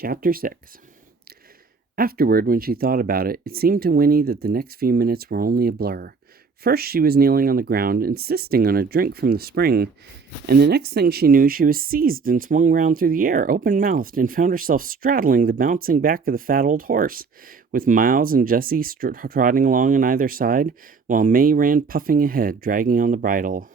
Chapter 6. Afterward, when she thought about it, it seemed to Winnie that the next few minutes were only a blur. First, she was kneeling on the ground, insisting on a drink from the spring, and the next thing she knew, she was seized and swung round through the air, open-mouthed, and found herself straddling the bouncing back of the fat old horse, with Miles and Jessie trotting along on either side, while May ran puffing ahead, dragging on the bridle.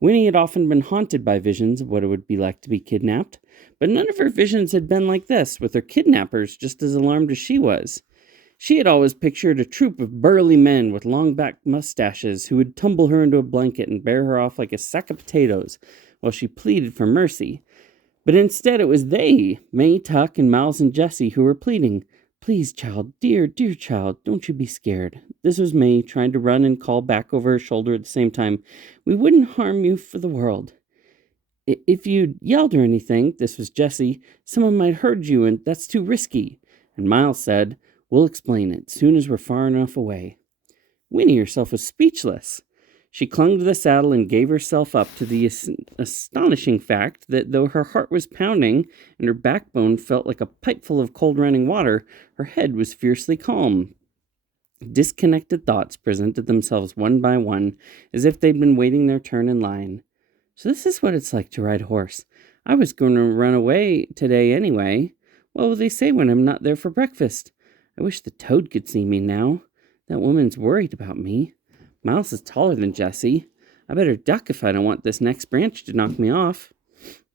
Winnie had often been haunted by visions of what it would be like to be kidnapped, but none of her visions had been like this, with her kidnappers just as alarmed as she was. She had always pictured a troop of burly men with long-backed mustaches who would tumble her into a blanket and bear her off like a sack of potatoes while she pleaded for mercy. But instead it was they, May, Tuck, and Miles and Jessie, who were pleading, "Please, child, dear, dear child, don't you be scared." This was May, trying to run and call back over her shoulder at the same time, "We wouldn't harm you for the world. If you'd yelled or anything," this was Jessie, "someone might hurt you, and that's too risky." And Miles said, "We'll explain it, soon as we're far enough away." Winnie herself was speechless. She clung to the saddle and gave herself up to the astonishing fact that though her heart was pounding and her backbone felt like a pipeful of cold running water, her head was fiercely calm. Disconnected thoughts presented themselves one by one, as if they'd been waiting their turn in line. So this is what it's like to ride a horse. I was going to run away today anyway. What will they say when I'm not there for breakfast? I wish the toad could see me now. That woman's worried about me. Miles is taller than Jessie. I better duck if I don't want this next branch to knock me off.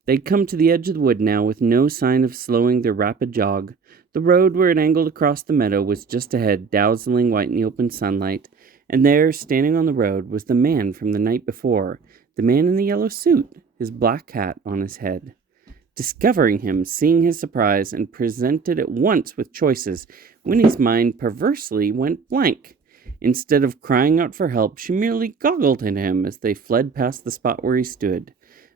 They'd come to the edge of the wood now with no sign of slowing their rapid jog. The road where it angled across the meadow was just ahead, dazzling white in the open sunlight, and there, standing on the road, was the man from the night before, the man in the yellow suit, his black hat on his head. Discovering him, seeing his surprise, and presented at once with choices, Winnie's mind perversely went blank. Instead of crying out for help, she merely goggled at him as they fled past the spot where he stood.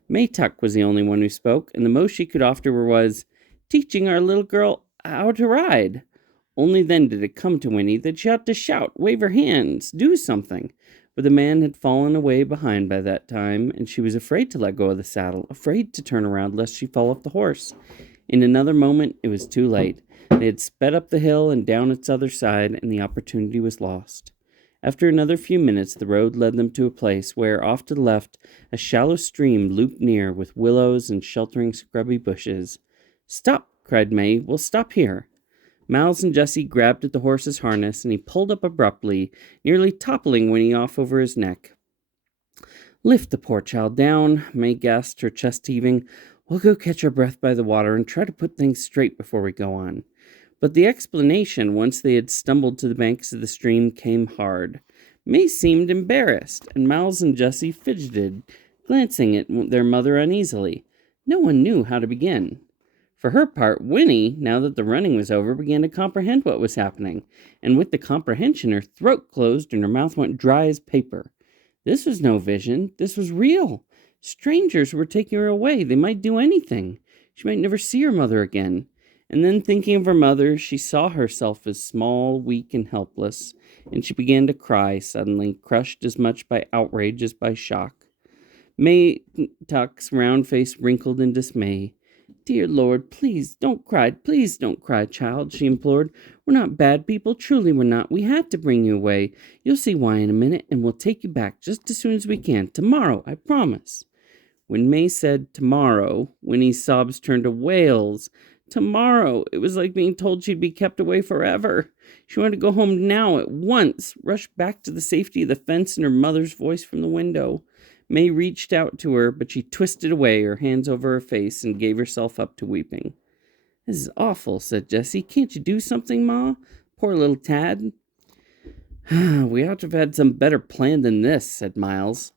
May Tuck was the only one who spoke, and the most she could offer was, "Teaching our little girl how to ride." Only then did it come to Winnie that she ought to shout, wave her hands, do something. But the man had fallen away behind by that time, and she was afraid to let go of the saddle, afraid to turn around lest she fall off the horse. In another moment, it was too late. They had sped up the hill and down its other side, and the opportunity was lost. After another few minutes, the road led them to a place where, off to the left, a shallow stream looped near with willows and sheltering scrubby bushes. "Stop!" cried May. "We'll stop here." Miles and Jessie grabbed at the horse's harness, and he pulled up abruptly, nearly toppling Winnie off over his neck. "Lift the poor child down," May gasped, her chest heaving. "We'll go catch our breath by the water and try to put things straight before we go on." But the explanation, once they had stumbled to the banks of the stream, came hard. May seemed embarrassed, and Miles and Jessie fidgeted, glancing at their mother uneasily. No one knew how to begin. For her part, Winnie, now that the running was over, began to comprehend what was happening, and with the comprehension her throat closed and her mouth went dry as paper. This was no vision. This was real. Strangers were taking her away. They might do anything. She might never see her mother again. And then, thinking of her mother, she saw herself as small, weak, and helpless, and she began to cry suddenly, crushed as much by outrage as by shock. May Tuck's round face wrinkled in dismay. "Dear Lord, please don't cry, child," she implored. "We're not bad people, truly we're not. We had to bring you away. You'll see why in a minute, and we'll take you back just as soon as we can. Tomorrow, I promise." When May said tomorrow, Winnie's sobs turned to wails. Tomorrow! It was like being told she'd be kept away forever. She wanted to go home now, at once, rush back to the safety of the fence and her mother's voice from the window. May reached out to her, but she twisted away, her hands over her face, and gave herself up to weeping. "This is awful," said Jessie. "Can't you do something, Ma? Poor little Tad." "We ought to have had some better plan than this," said Miles.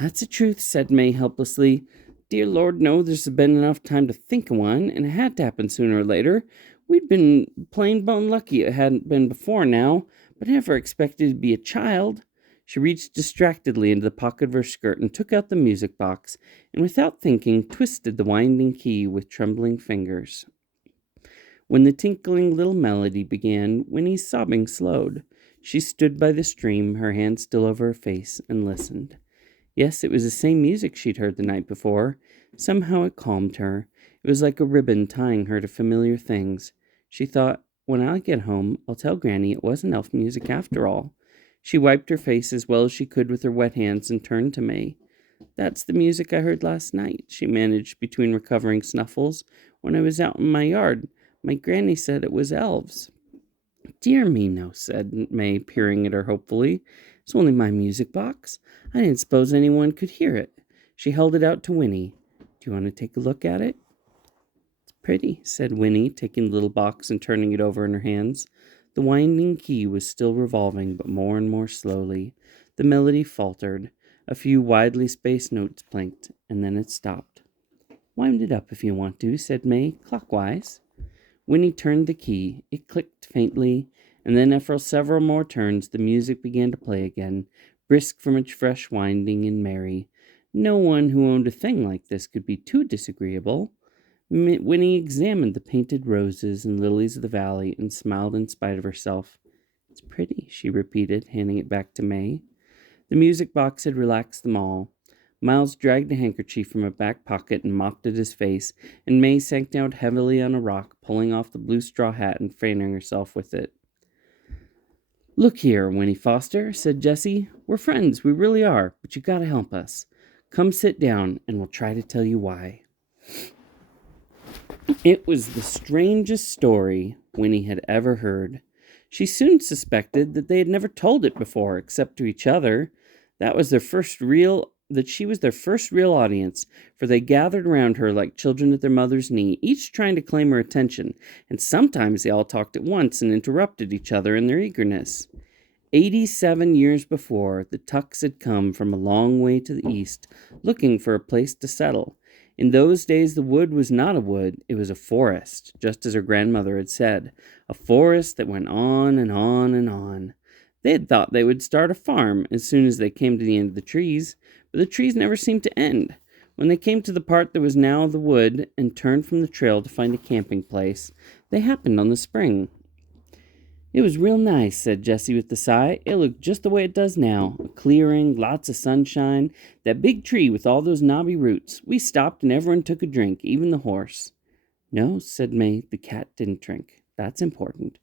"That's the truth," said May helplessly. "Dear Lord, no, there's been enough time to think of one, and it had to happen sooner or later. We'd been plain bone lucky it hadn't been before now, but I never expected to be a child." She reached distractedly into the pocket of her skirt and took out the music box, and without thinking, twisted the winding key with trembling fingers. When the tinkling little melody began, Winnie's sobbing slowed. She stood by the stream, her hand still over her face, and listened. Yes, it was the same music she'd heard the night before. Somehow it calmed her. It was like a ribbon tying her to familiar things. She thought, when I get home, I'll tell Granny it wasn't elf music after all. She wiped her face as well as she could with her wet hands and turned to May. That's the music I heard last night, she managed between recovering snuffles. When I was out in my yard, my granny said it was elves. Dear me, no, said May, peering at her hopefully. It's only my music box. I didn't suppose anyone could hear it. She held it out to Winnie. Do you want to take a look at it? It's pretty, said Winnie, taking the little box and turning it over in her hands. The winding key was still revolving, but more and more slowly. The melody faltered. A few widely spaced notes blinked, and then it stopped. Wind it up if you want to, said May, clockwise. Winnie turned the key. It clicked faintly, and then after several more turns, the music began to play again, brisk from its fresh winding and merry. No one who owned a thing like this could be too disagreeable. Winnie examined the painted roses and lilies of the valley and smiled in spite of herself. It's pretty, she repeated, handing it back to May. The music box had relaxed them all. Miles dragged a handkerchief from a back pocket and mopped at his face, and May sank down heavily on a rock, pulling off the blue straw hat and fanning herself with it. Look here, Winnie Foster, said Jessie. We're friends, we really are, but you gotta help us. Come sit down, and we'll try to tell you why. It was the strangest story Winnie had ever heard. She soon suspected that they had never told it before, except to each other. That she was their first real audience, for they gathered around her like children at their mother's knee, each trying to claim her attention, and sometimes they all talked at once and interrupted each other in their eagerness. 87 years before, the Tucks had come from a long way to the east, looking for a place to settle. In those days, the wood was not a wood, it was a forest, just as her grandmother had said, a forest that went on and on and on. They had thought they would start a farm as soon as they came to the end of the trees, but the trees never seemed to end. When they came to the part that was now the wood and turned from the trail to find a camping place, they happened on the spring. It was real nice, said Jessie with a sigh. It looked just the way it does now. A clearing, lots of sunshine, that big tree with all those knobby roots. We stopped and everyone took a drink, even the horse. No, said May, the cat didn't drink. That's important.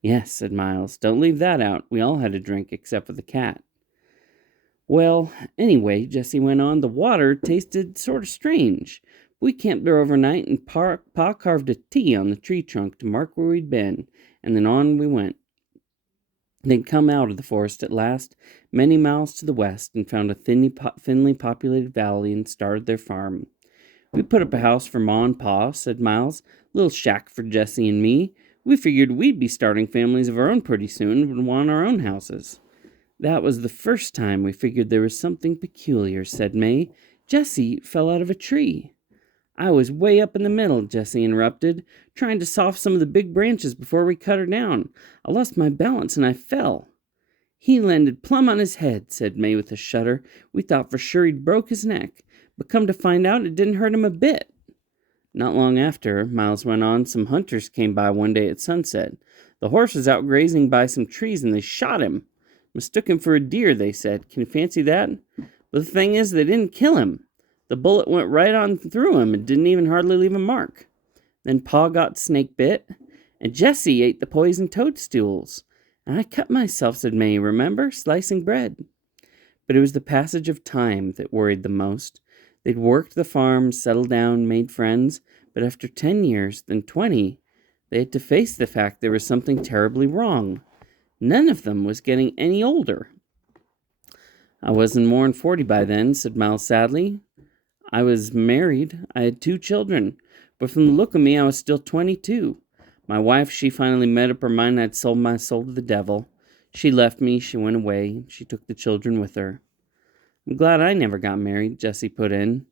Yes, said Miles. Don't leave that out. We all had a drink except for the cat. Well, anyway, Jessie went on, the water tasted sort of strange. We camped there overnight and Pa carved a T on the tree trunk to mark where we'd been, and then on we went. They'd come out of the forest at last, many miles to the west, and found a thinly populated valley and started their farm. We put up a house for Ma and Pa, said Miles, a little shack for Jessie and me. We figured we'd be starting families of our own pretty soon and would want our own houses. That was the first time we figured there was something peculiar, said May. Jessie fell out of a tree. I was way up in the middle, Jessie interrupted, trying to soft some of the big branches before we cut her down. I lost my balance and I fell. He landed plumb on his head, said May with a shudder. We thought for sure he'd broke his neck, but come to find out it didn't hurt him a bit. Not long after, Miles went on, some hunters came by one day at sunset. The horse was out grazing by some trees and they shot him. Mistook him for a deer, they said. Can you fancy that? But the thing is, they didn't kill him. The bullet went right on through him and didn't even hardly leave a mark. Then Pa got snake bit, and Jessie ate the poisoned toadstools. And I cut myself, said May, remember? Slicing bread. But it was the passage of time that worried them most. They'd worked the farm, settled down, made friends, but after 10 years, then 20, they had to face the fact there was something terribly wrong. None of them was getting any older. I wasn't more than 40 by then, said Miles sadly. I was married. I had 2 children. But from the look of me, I was still 22. My wife, she finally made up her mind I'd sold my soul to the devil. She left me. She went away. She took the children with her. I'm glad I never got married, Jessie put in.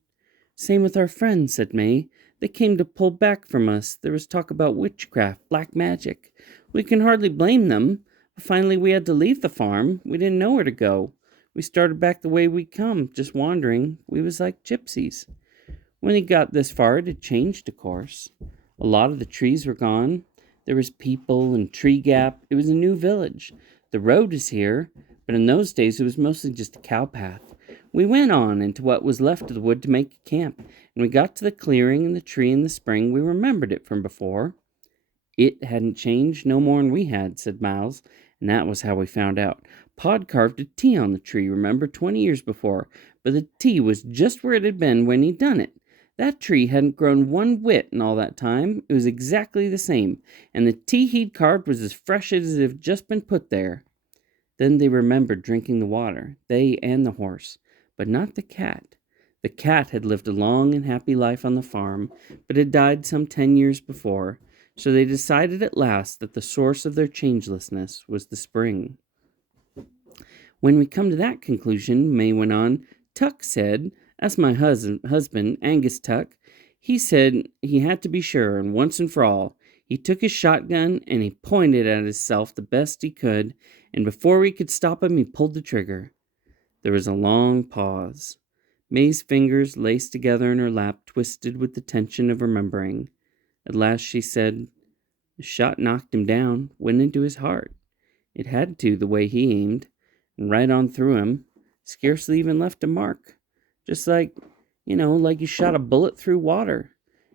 Same with our friends, said May. They came to pull back from us. There was talk about witchcraft, black magic. We can hardly blame them. Finally, we had to leave the farm. We didn't know where to go. We started back the way we come, just wandering. We was like gypsies. When he got this far, it had changed, of course. A lot of the trees were gone. There was people and tree gap. It was a new village. The road is here, but in those days it was mostly just a cow path. We went on into what was left of the wood to make a camp, and we got to the clearing and the tree in the spring. We remembered it from before. It hadn't changed no more'n we had, said Miles, and that was how we found out. Pod carved a T on the tree, remember, 20 years before, but the T was just where it had been when he'd done it. That tree hadn't grown one whit in all that time. It was exactly the same, and the T he'd carved was as fresh as if it had just been put there. Then they remembered drinking the water, they and the horse, but not the cat. The cat had lived a long and happy life on the farm, but had died some 10 years before, so they decided at last that the source of their changelessness was the spring. When we come to that conclusion, May went on, Tuck said, that's my husband, Angus Tuck, he said he had to be sure, and once and for all, he took his shotgun and he pointed at himself the best he could, and before we could stop him, he pulled the trigger. There was a long pause. May's fingers, laced together in her lap, twisted with the tension of remembering. At last she said, the shot knocked him down, went into his heart. It had to, the way he aimed, and right on through him, scarcely even left a mark. Just like you shot a bullet through water,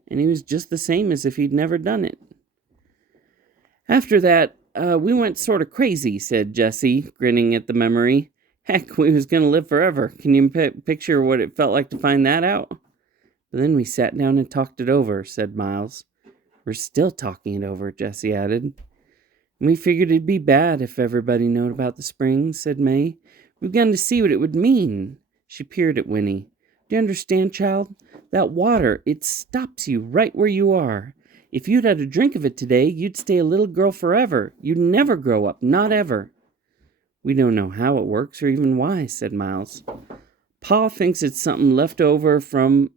and he was just the same as if he'd never done it. After that, we went sort of crazy, said Jessie, grinning at the memory. Heck, we was going to live forever. Can you picture what it felt like to find that out? But then we sat down and talked it over, said Miles. We're still talking it over, Jessie added. And we figured it'd be bad if everybody knowed about the spring, said May. We began to see what it would mean. She peered at Winnie. Do you understand, child? That water, it stops you right where you are. If you'd had a drink of it today, you'd stay a little girl forever. You'd never grow up, not ever. We don't know how it works or even why, said Miles. Pa thinks it's something left over from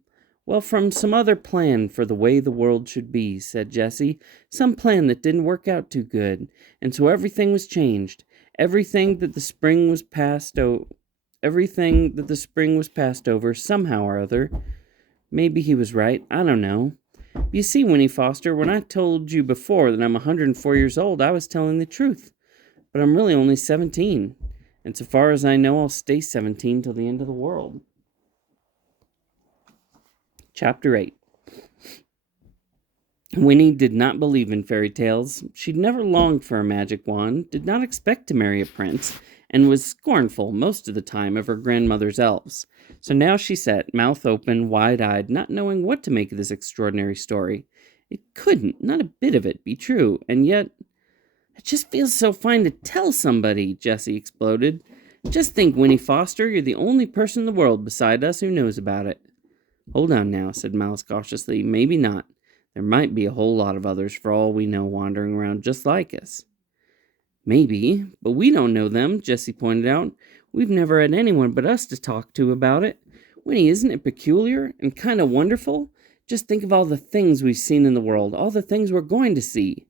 some other plan for the way the world should be, said Jessie. Some plan that didn't work out too good, and so everything was changed. Everything that the spring was passed over somehow or other. Maybe he was right, I don't know. You see, Winnie Foster, when I told you before that I'm 104 years old, I was telling the truth. But I'm really only 17, and so far as I know, I'll stay 17 till the end of the world. Chapter 8. Winnie did not believe in fairy tales. She'd never longed for a magic wand, did not expect to marry a prince, and was scornful most of the time of her grandmother's elves. So now she sat, mouth open, wide-eyed, not knowing what to make of this extraordinary story. It couldn't, not a bit of it, be true, and yet... It just feels so fine to tell somebody, Jessie exploded. Just think, Winnie Foster, you're the only person in the world beside us who knows about it. Hold on now, said Mouse cautiously. Maybe not. There might be a whole lot of others for all we know wandering around just like us. Maybe, but we don't know them, Jessie pointed out. We've never had anyone but us to talk to about it. Winnie, isn't it peculiar and kind of wonderful? Just think of all the things we've seen in the world, all the things we're going to see.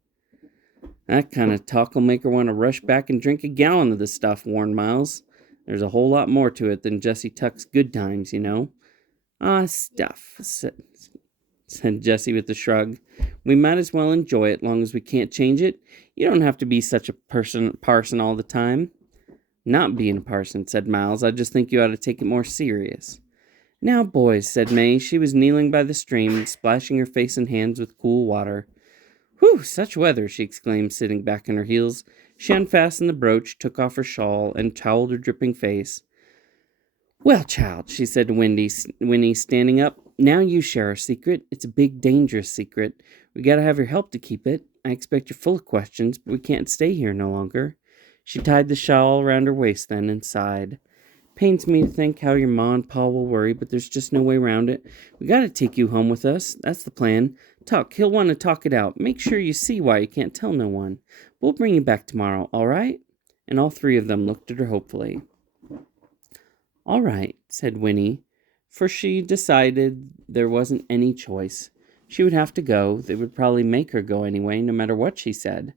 That kind of talk will make her want to rush back and drink a gallon of the stuff, warned Miles. There's a whole lot more to it than Jessie Tuck's good times, you know. Stuff, said Jessie with a shrug. We might as well enjoy it long as we can't change it. You don't have to be such a parson all the time. Not being a parson, said Miles. I just think you ought to take it more serious. Now, boys, said May. She was kneeling by the stream, splashing her face and hands with cool water. Whew, such weather, she exclaimed, sitting back on her heels. She unfastened the brooch, took off her shawl, and toweled her dripping face. Well, child, she said to Winnie, standing up, now you share our secret. It's a big, dangerous secret. We gotta have your help to keep it. I expect you're full of questions, but we can't stay here no longer. She tied the shawl around her waist then and sighed. Pains me to think how your ma and pa will worry, but there's just no way around it. We gotta take you home with us. That's the plan. Tuck, he'll want to talk it out. Make sure you see why you can't tell no one. We'll bring you back tomorrow, all right? And all three of them looked at her hopefully. All right, said Winnie, for she decided there wasn't any choice. She would have to go. They would probably make her go anyway, no matter what she said.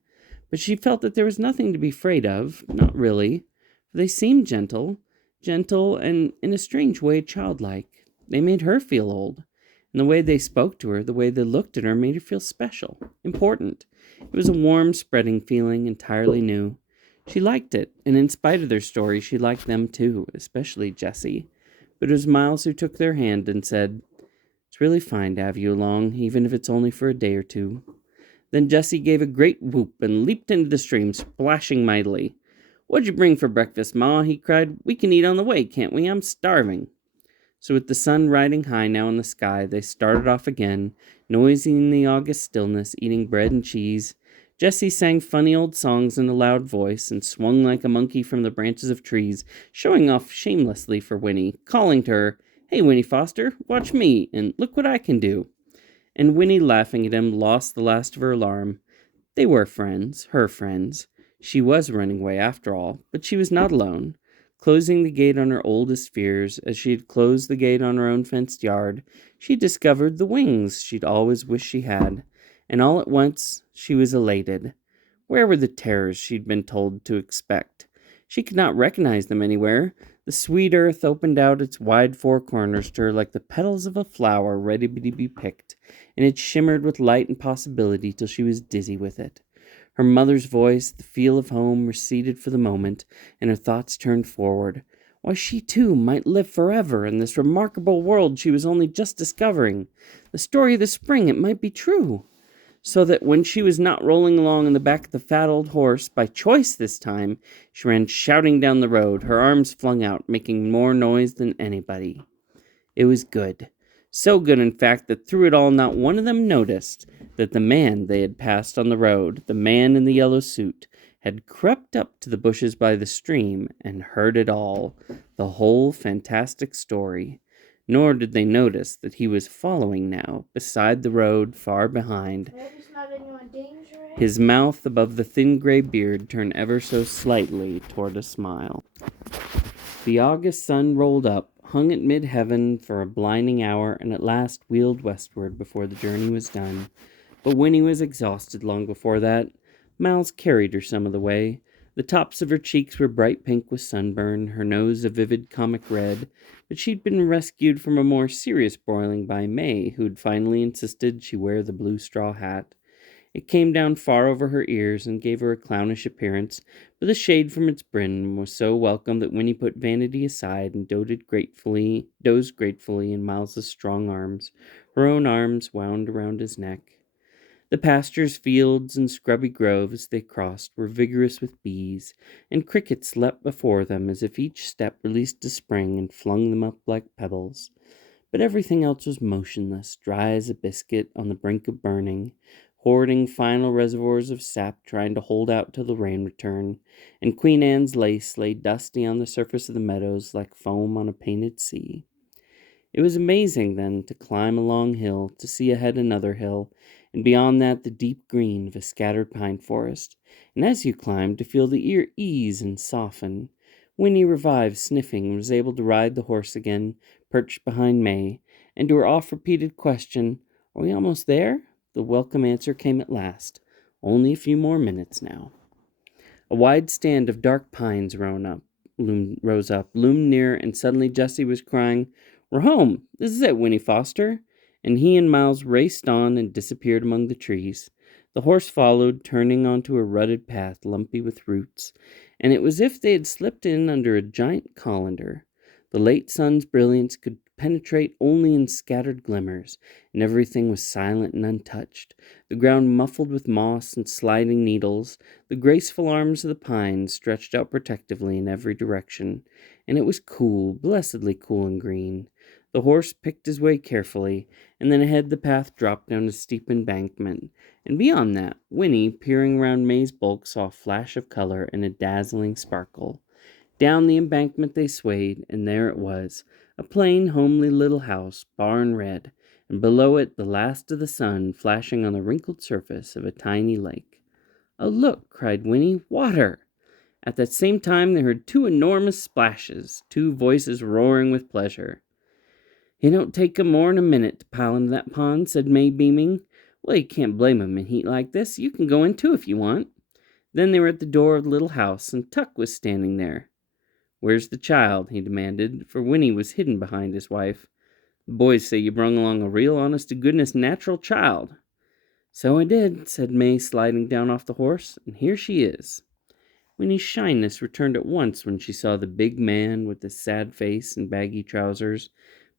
But she felt that there was nothing to be afraid of, not really. They seemed gentle, and in a strange way childlike. They made her feel old. And the way they spoke to her, the way they looked at her, made her feel special, important. It was a warm, spreading feeling, entirely new. She liked it, and in spite of their story, she liked them too, especially Jessie. but it was Miles who took their hand and said, "It's really fine to have you along, even if it's only for a day or two." Then Jessie gave a great whoop and leaped into the stream, splashing mightily. "What'd you bring for breakfast, Ma?" he cried. "We can eat on the way, can't we? I'm starving." So with the sun riding high now in the sky, they started off again, noisy in the August stillness, eating bread and cheese. Jessie sang funny old songs in a loud voice and swung like a monkey from the branches of trees, showing off shamelessly for Winnie, calling to her, "Hey, Winnie Foster, watch me, and look what I can do." And Winnie, laughing at him, lost the last of her alarm. They were friends, her friends. She was running away after all, but she was not alone. Closing the gate on her oldest fears, as she had closed the gate on her own fenced yard, she discovered the wings she'd always wished she had, and all at once she was elated. Where were the terrors she'd been told to expect? She could not recognize them anywhere. The sweet earth opened out its wide four corners to her like the petals of a flower ready to be picked, and it shimmered with light and possibility till she was dizzy with it. Her mother's voice, the feel of home, receded for the moment, and her thoughts turned forward. Why, she too might live forever in this remarkable world she was only just discovering. The story of the spring, it might be true. So that when she was not rolling along on the back of the fat old horse, by choice this time, she ran shouting down the road, her arms flung out, making more noise than anybody. It was good. So good, in fact, that through it all not one of them noticed that the man they had passed on the road, the man in the yellow suit, had crept up to the bushes by the stream and heard it all, the whole fantastic story. Nor did they notice that he was following now, beside the road, far behind, his mouth above the thin gray beard turned ever so slightly toward a smile. The August sun rolled up, hung at mid-heaven for a blinding hour, and at last wheeled westward before the journey was done. But Winnie was exhausted long before that. Miles carried her some of the way. The tops of her cheeks were bright pink with sunburn, her nose a vivid comic red, but she'd been rescued from a more serious broiling by May, who'd finally insisted she wear the blue straw hat. It came down far over her ears and gave her a clownish appearance, but the shade from its brim was so welcome that Winnie put vanity aside and dozed gratefully in Miles's strong arms, her own arms wound around his neck. The pastures, fields, and scrubby groves they crossed were vigorous with bees, and crickets leapt before them as if each step released a spring and flung them up like pebbles. But everything else was motionless, dry as a biscuit on the brink of burning, hoarding final reservoirs of sap trying to hold out till the rain returned, and Queen Anne's lace lay dusty on the surface of the meadows like foam on a painted sea. It was amazing, then, to climb a long hill, to see ahead another hill, and beyond that the deep green of a scattered pine forest, and as you climbed to feel the ear ease and soften. Winnie revived sniffing and was able to ride the horse again, perched behind May, and to her oft-repeated question, "Are we almost there?" the welcome answer came at last. Only a few more minutes now. A wide stand of dark pines rose up, loomed near, and suddenly Jessie was crying, "We're home! This is it, Winnie Foster!" And he and Miles raced on and disappeared among the trees. The horse followed, turning onto a rutted path lumpy with roots, and it was as if they had slipped in under a giant colander. The late sun's brilliance could penetrate only in scattered glimmers, and everything was silent and untouched, the ground muffled with moss and sliding needles, the graceful arms of the pines stretched out protectively in every direction, and it was cool, blessedly cool and green. The horse picked his way carefully, and then ahead the path dropped down a steep embankment, and beyond that, Winnie, peering round May's bulk, saw a flash of color and a dazzling sparkle. Down the embankment they swayed, and there it was, a plain, homely little house, barn red, and below it the last of the sun flashing on the wrinkled surface of a tiny lake. "Oh, look!" cried Winnie. "Water!" At that same time they heard two enormous splashes, two voices roaring with pleasure. "It don't take 'em more'n a minute to pile into that pond," said May, beaming. "Well, you can't blame 'em in heat like this. You can go in too if you want." Then they were at the door of the little house, and Tuck was standing there. "Where's the child?" he demanded, for Winnie was hidden behind his wife. "The boys say you brung along a real honest-to-goodness natural child." "So I did," said May, sliding down off the horse, "and here she is." Winnie's shyness returned at once when she saw the big man with the sad face and baggy trousers,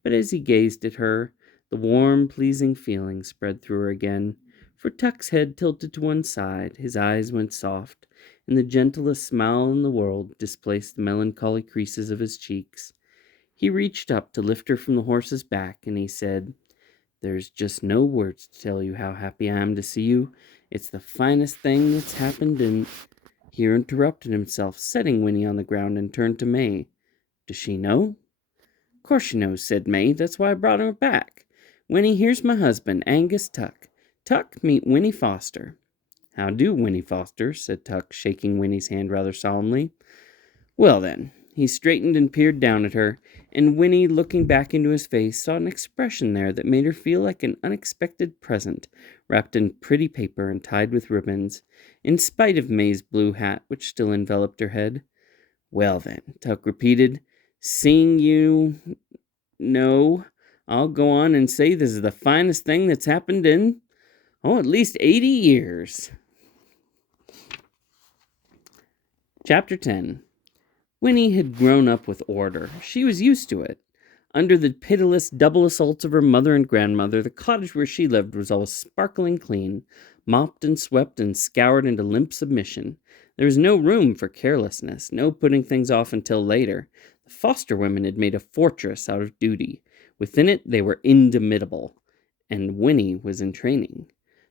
but as he gazed at her, the warm, pleasing feeling spread through her again, for Tuck's head tilted to one side, his eyes went soft, and the gentlest smile in the world displaced the melancholy creases of his cheeks. He reached up to lift her from the horse's back, and he said, "There's just no words to tell you how happy I am to see you. It's the finest thing that's happened in—" Here interrupted himself, setting Winnie on the ground, and turned to May. "Does she know?" "Of course she knows," said May. "That's why I brought her back. Winnie, here's my husband, Angus Tuck. Tuck, meet Winnie Foster." "How do, Winnie Foster," said Tuck, shaking Winnie's hand rather solemnly. "Well, then." He straightened and peered down at her, and Winnie, looking back into his face, saw an expression there that made her feel like an unexpected present, wrapped in pretty paper and tied with ribbons, in spite of May's blue hat, which still enveloped her head. "Well, then," Tuck repeated, "seeing you know, I'll go on and say this is the finest thing that's happened in, at least 80 years. Chapter 10. Winnie had grown up with order. She was used to it. Under the pitiless double assaults of her mother and grandmother, the cottage where she lived was always sparkling clean, mopped and swept and scoured into limp submission. There was no room for carelessness, no putting things off until later. The foster women had made a fortress out of duty. Within it, they were indomitable, and Winnie was in training.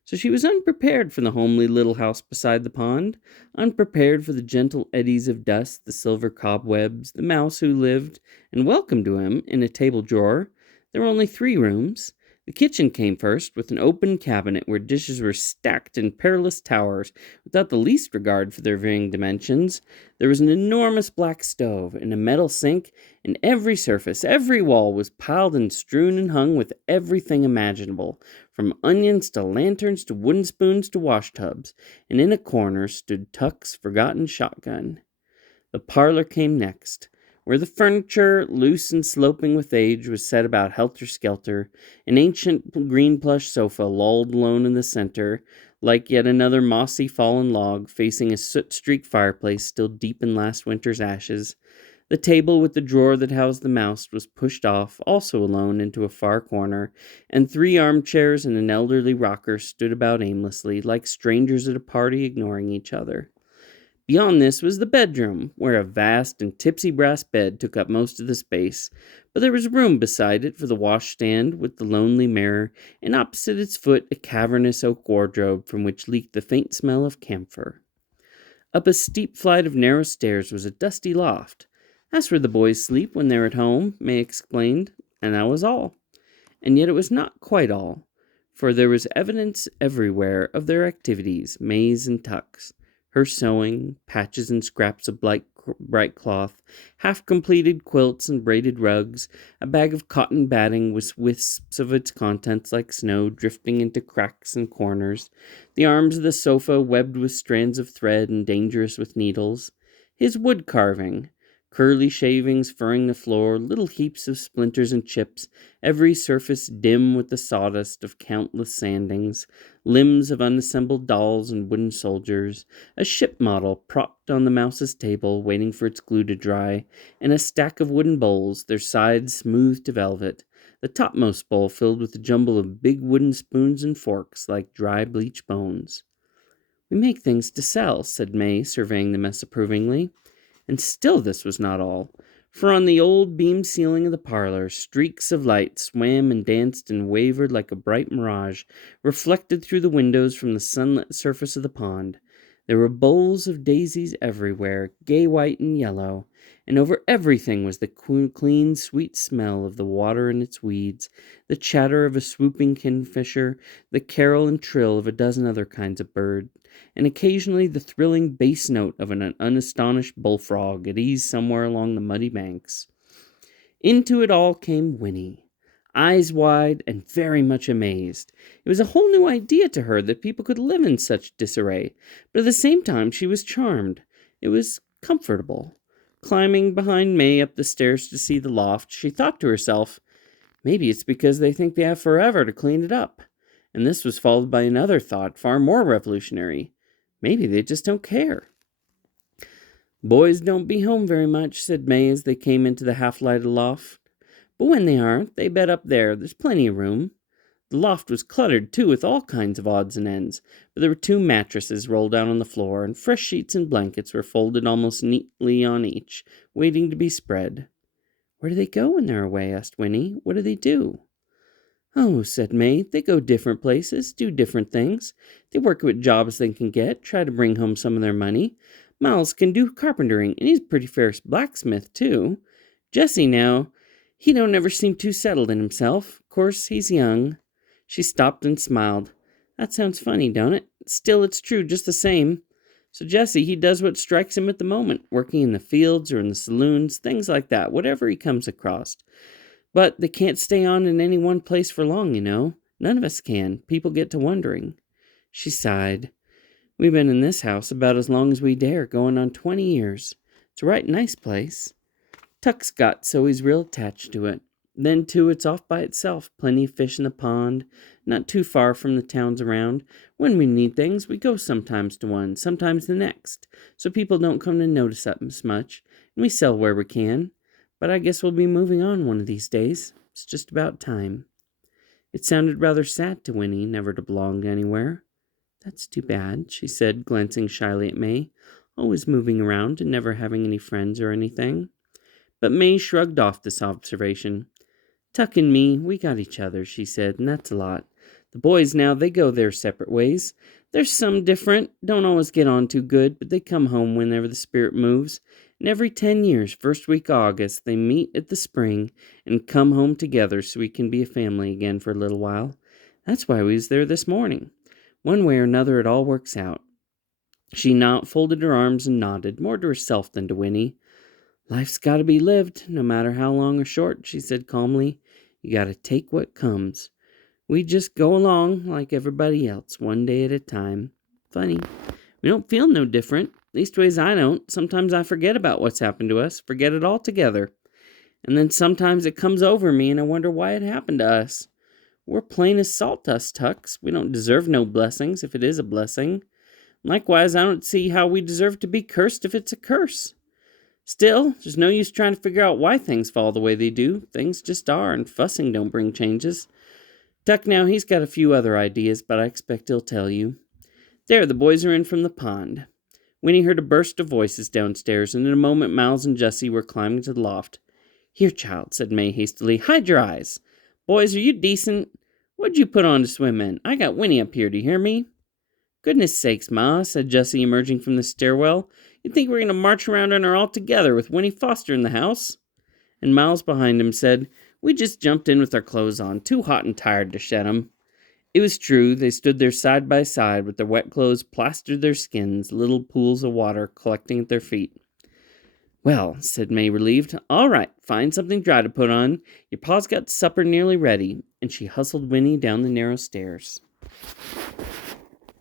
So she was unprepared for the homely little house beside the pond, unprepared for the gentle eddies of dust, the silver cobwebs, the mouse who lived and welcomed to him in a table drawer. There were only 3 rooms. The kitchen came first, with an open cabinet where dishes were stacked in perilous towers, without the least regard for their varying dimensions. There was an enormous black stove, and a metal sink, and every surface, every wall was piled and strewn and hung with everything imaginable, from onions to lanterns to wooden spoons to wash tubs, and in a corner stood Tuck's forgotten shotgun. The parlor came next, where the furniture, loose and sloping with age, was set about helter-skelter. An ancient green plush sofa lolled alone in the center, like yet another mossy fallen log, facing a soot-streaked fireplace still deep in last winter's ashes. The table with the drawer that housed the mouse was pushed off, also alone, into a far corner, and 3 armchairs and an elderly rocker stood about aimlessly, like strangers at a party ignoring each other. Beyond this was the bedroom, where a vast and tipsy brass bed took up most of the space, but there was room beside it for the washstand with the lonely mirror, and opposite its foot a cavernous oak wardrobe from which leaked the faint smell of camphor. Up a steep flight of narrow stairs was a dusty loft. "That's where the boys sleep when they're at home," May explained, and that was all. And yet it was not quite all, for there was evidence everywhere of their activities, May's and Tuck's. Her sewing, patches and scraps of bright cloth, half-completed quilts and braided rugs, a bag of cotton batting with wisps of its contents like snow drifting into cracks and corners, the arms of the sofa webbed with strands of thread and dangerous with needles, his wood carving, curly shavings furring the floor, little heaps of splinters and chips, every surface dim with the sawdust of countless sandings, limbs of unassembled dolls and wooden soldiers, a ship model propped on the mouse's table, waiting for its glue to dry, and a stack of wooden bowls, their sides smooth to velvet, the topmost bowl filled with a jumble of big wooden spoons and forks like dry bleached bones. "We make things to sell," said May, surveying the mess approvingly. And still this was not all, for on the old beam ceiling of the parlor, streaks of light swam and danced and wavered like a bright mirage, reflected through the windows from the sunlit surface of the pond. There were bowls of daisies everywhere, gay white and yellow, and over everything was the clean, sweet smell of the water and its weeds, the chatter of a swooping kingfisher, the carol and trill of a dozen other kinds of birds, and occasionally the thrilling bass note of an unastonished bullfrog at ease somewhere along the muddy banks. Into it all came Winnie, eyes wide and very much amazed. It was a whole new idea to her that people could live in such disarray, but at the same time she was charmed. It was comfortable. Climbing behind May up the stairs to see the loft, she thought to herself, maybe it's because they think they have forever to clean it up. And this was followed by another thought, far more revolutionary. Maybe they just don't care. Boys don't be home very much, said May as they came into the half-lighted loft. But when they are, they bed up there. There's plenty of room. The loft was cluttered, too, with all kinds of odds and ends, but there were 2 mattresses rolled out on the floor, and fresh sheets and blankets were folded almost neatly on each, waiting to be spread. Where do they go when they're away? Asked Winnie. What do they do? Oh, said May, they go different places, do different things. They work at jobs they can get, try to bring home some of their money. Miles can do carpentering, and he's a pretty fair blacksmith, too. Jesse, now, he don't never seem too settled in himself. Of course, he's young. She stopped and smiled. That sounds funny, don't it? Still, it's true just the same. So Jesse, he does what strikes him at the moment, working in the fields or in the saloons, things like that, whatever he comes across. But they can't stay on in any one place for long, you know. None of us can. People get to wondering. She sighed. We've been in this house about as long as we dare, going on 20 years. It's a right nice place. Tuck's got so he's real attached to it. Then, too, it's off by itself. Plenty of fish in the pond, not too far from the towns around. When we need things, we go sometimes to one, sometimes the next, so people don't come to notice us much, and we sell where we can. But I guess we'll be moving on one of these days. It's just about time. It sounded rather sad to Winnie, never to belong anywhere. That's too bad, she said, glancing shyly at May, always moving around and never having any friends or anything. But May shrugged off this observation. Tuck and me, we got each other, she said, and that's a lot. The boys now, they go their separate ways. There's some different, don't always get on too good, but they come home whenever the spirit moves. And every 10 years, first week of August, they meet at the spring and come home together so we can be a family again for a little while. That's why we was there this morning. One way or another, it all works out. She folded her arms and nodded, more to herself than to Winnie. Life's got to be lived, no matter how long or short, she said calmly. You got to take what comes. We just go along like everybody else, one day at a time. Funny. We don't feel no different. Leastways, I don't. Sometimes I forget about what's happened to us, forget it altogether. And then sometimes it comes over me and I wonder why it happened to us. We're plain as salt, us Tucks. We don't deserve no blessings if it is a blessing. Likewise, I don't see how we deserve to be cursed if it's a curse. Still, there's no use trying to figure out why things fall the way they do. Things just are, and fussing don't bring changes. Tuck now, he's got a few other ideas, but I expect he'll tell you. There, the boys are in from the pond. Winnie heard a burst of voices downstairs, and in a moment Miles and Jessie were climbing to the loft. Here, child, said May hastily, hide your eyes. Boys, are you decent? What'd you put on to swim in? I got Winnie up here, do you hear me? Goodness sakes, Ma, said Jessie, emerging from the stairwell. You'd think we were going to march around on her all together with Winnie Foster in the house. And Miles behind him said, We just jumped in with our clothes on, too hot and tired to shed 'em. It was true. They stood there side by side with their wet clothes plastered their skins, little pools of water collecting at their feet. Well, said May, relieved. All right, find something dry to put on. Your pa's got supper nearly ready. And she hustled Winnie down the narrow stairs.